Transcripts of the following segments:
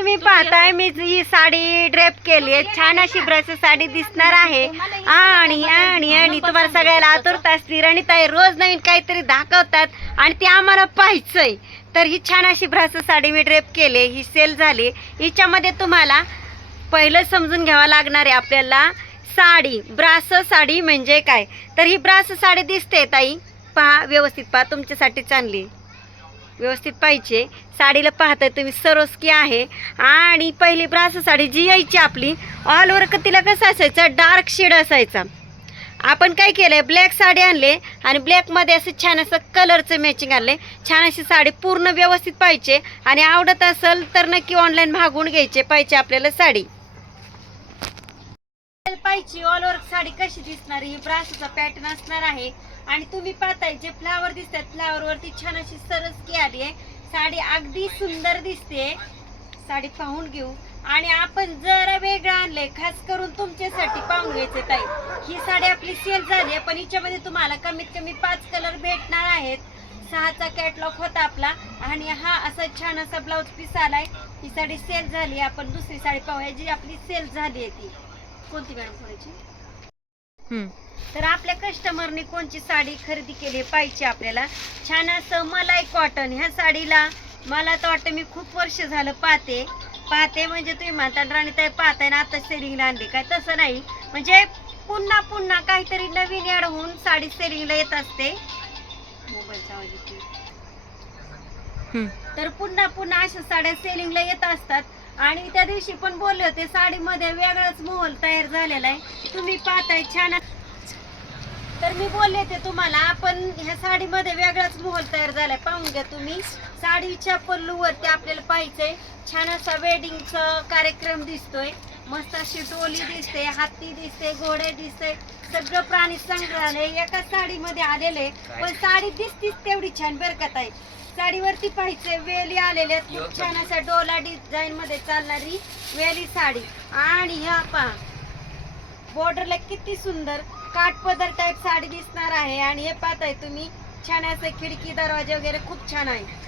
तुम्ही पाहताय मी ही साडी ड्रेप केली आहे छान अशी ब्रश साडी दिसणार आहे. आणि आणि आणि तुम्हाला सगळ्याला आतुरता असते आणि ताई रोज नवीन काहीतरी दाखवतात आणि ते आम्हाला पाहायचंय. तर ही छान अशी ब्रास साडी मी ड्रेप केली ही सेल झाली. हिच्यामध्ये तुम्हाला पहिलं समजून घ्यावं लागणार आहे आपल्याला साडी ब्रास साडी म्हणजे काय? तर ही ब्रास साडी दिसते ताई. पहा व्यवस्थित पहा तुमच्यासाठी चांगली. व्यवस्थित पाहिजे. साडीला पाहताय तुम्ही सरोस्की आहे. आणि पहिली ब्रास साडी जी यायची आपली ऑल ओव्हर तिला कसं असायचं? डार्क शेड असायचा. आपण काय केलंय? ब्लॅक साडी आणले आणि ब्लॅकमध्ये असं छान असं कलरचं मॅचिंग आणले छान अशी साडी पूर्ण व्यवस्थित पाहिजे. आणि आवडत असेल तर नक्की ऑनलाईन मागून घ्यायचे पाहिजे आपल्याला साडी. पाहिजे ऑल ओव्हर साडी कशी दिसणार? ही ब्रासचा पॅटर्न असणार आहे. आणि तुम्ही पाहताय जे फ्लावर दिसतात फ्लावर वरती छान अशी सरसकी आली आहे. साडी अगदी सुंदर दिसते. साडी पाहून घेऊ. आणि आपण जरा वेगळं आणलंय खास करून तुमच्यासाठी पाहून घ्यायचे ताई. ही साडी आपली सेल झाली आहे पण हिच्यामध्ये तुम्हाला कमीत कमी पाच कलर भेटणार आहेत. सहाचा कॅटलॉग होता आपला. आणि हा असा छान असा ब्लाऊज पीस आलाय. ही साडी सेल झाली आपण दुसरी साडी पाहूया जी आपली सेल झाली आहे ती. कोणती मॅडम पुढची तर आपल्या कस्टमरने कोणची साडी खरेदी केली पाहिजे आपल्याला. छान असं मलाई कॉटन ह्या साडीला. मला तर वाटतं मी खूप वर्ष झालं पाहते. पाहते म्हणजे तुम्ही म्हणता राणीताई पाहताय ना आता सेलिंगला आणली काय? तसं नाही. म्हणजे पुन्हा पुन्हा काहीतरी नवीन ऍड होऊन साडी सेलिंगला येत असते. मोबाईलचा आवाज. तर पुन्हा पुन्हा अशा साड्या सेलिंगला येत असतात. आणि त्या दिवशी पण बोलले होते साडीमध्ये वेगळाच मोहल तयार झालेला आहे. तुम्ही पाहताय छान. तर मी बोलले होते तुम्हाला आपण ह्या साडीमध्ये वेगळाच मोहल तयार झालाय. पाहून घ्या तुम्ही. साडीच्या पल्लूवरती आपल्याला पाहिजे छान असा वेडिंगचा कार्यक्रम दिसतोय. मस्त अशी डोली दिसते हत्ती दिसते घोडे दिसते. सगळं प्राणी संग्रहालय एका साडीमध्ये आलेले पण साडी दिसतीच तेवढी छान बरकत आहे साडीवरती पाहिजे वेली आलेल्या आहेत. खूप छान अशा डोला डिझाईन मध्ये चालणारी वेली साडी. आणि ह्या पहा बॉर्डरला किती सुंदर काठपदर टाईप साडी दिसणार आहे. आणि हे पाहताय तुम्ही छान असं खिडकी दरवाजे वगैरे खूप छान आहे.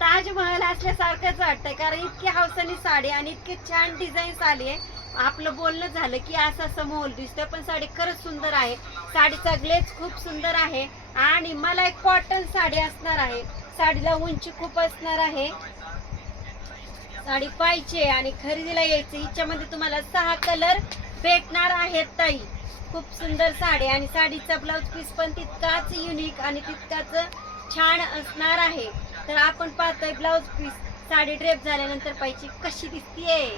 ताजमहल असल्यासारखंच वाटतंय कारण इतकी हौसानी साडी आणि इतकी छान डिझाईन्स आली आहे. आपलं बोलणं झालं की असं असं मोल दिसतोय पण साडी खरंच सुंदर आहे. साडीचा ग्लेज खूप सुंदर आहे आणि मला एक कॉटन साडी असणार आहे. साडीला उंची खूप असणार आहे. साडी पाहिजे आणि खरेदीला यायचं हिच्यामध्ये तुम्हाला सहा कलर भेटणार आहेत ताई. खूप सुंदर साडी आणि साडीचा ब्लाउज पीस पण तितकाच युनिक आणि तितकाच छान असणार आहे. तर आपण पाहतोय ब्लाउज पीस साडी ड्रेप झाल्यानंतर पाहिजे कशी दिसतीये.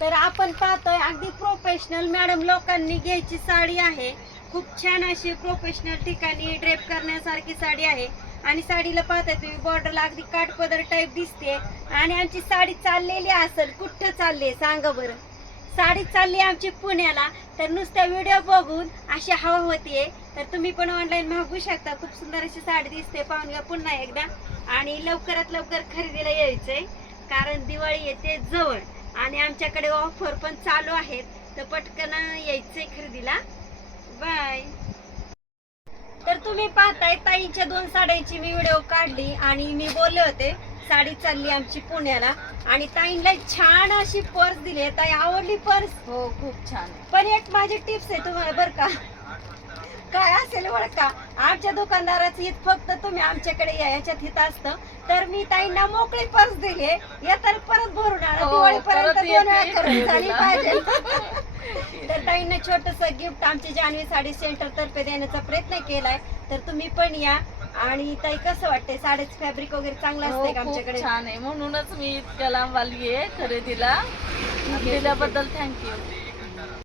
तर आपण पाहतोय अगदी प्रोफेशनल मॅडम लोकांनी घ्यायची साडी आहे. खूप छान अशी प्रोफेशनल ठिकाणी ड्रेप करण्यासारखी साडी आहे. आणि साडीला पाहताय तुम्ही बॉर्डरला अगदी काठपदर टाईप दिसते. आणि आमची साडी चाललेली असेल कुठं चालली सांगा बरं. साडी चालली आमची पुण्याला तर नुसत्या व्हिडिओ बघून अशी हवा होतीये. तर तुम्ही पण ऑनलाईन मागू शकता. खूप सुंदर अशी साडी दिसते. पाहून घ्या पुन्हा एकदा. आणि लवकरात लवकर खरेदीला यायचंय. कारण दिवाळी येते जवळ. आणि आमच्याकडे ऑफर पण चालू आहेत. तर पटकन यायचंय खरेदीला. बाय. तर तुम्ही पाहताय ताईंच्या दोन साड्यांची मी व्हिडिओ काढली आणि मी बोलले होते साडी चालली आमची पुण्याला. आणि ताईंना छान अशी पर्स दिली आहे. ताई आवडली पर्स? हो खूप छान. पण एक माझी टिप्स आहे तुम्हाला बर का? काय असेल बरं का? आमच्या दुकानदाराचं हित फक्त तुम्ही आमच्याकडे या याच्यात हित असतं. तर मी ताईंना मोकळी पर्स दिली. येताना परत भरून आणा हो, दिवाळीपर्यंत परत दोन वेळा येते. करून झाली. पाहिजे. तर ताईंना छोटस गिफ्ट आमच्या जान्हवी साडी सेंटर तर्फे देण्याचा प्रयत्न केलाय. तर तुम्ही पण या. आणि ताई कसं वाटतंय? साडीच फॅब्रिक वगैरे चांगलं हो, असतंय का खूप आमच्याकडे? छान आहे. म्हणूनच मी इतक्या लांब आली आहे खरेदीला दिल्याबद्दल थँक्यू